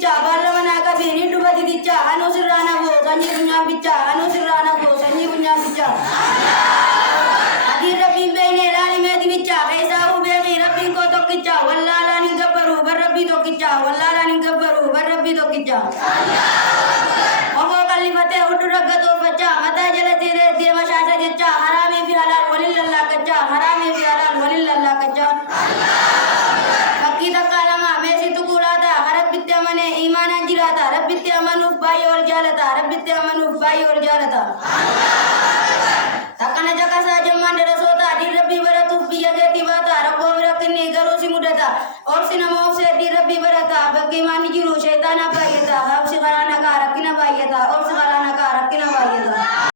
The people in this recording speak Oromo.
dicha balla mana ka bini dubati dicha anu sirrana bo sanyi punya bicha anu sirrana bo sanyi punya bicha hadir rabbi bene lali me di bicha kaisa ube mi rabbi ko to kicha wallala ni gabbaru bar rabbi to kicha wallala ni gabbaru bar rabbi to kicha ogo kalimate udu ragato bacha mata jala tire deva shasha dicha harami bi halal walillallah kacha harami bi halal walillallah kacha kita kalama mesi tu kulata harap bitya mane imanan jirata harap bitya manuf bayi or jalata harap bitya manuf bayi or jalata takana jaka saja mandara sota di rabbi baratu biya gati bata rabbo virakni garosi mudata or sinamo se di rabbi barata bagaimana jiru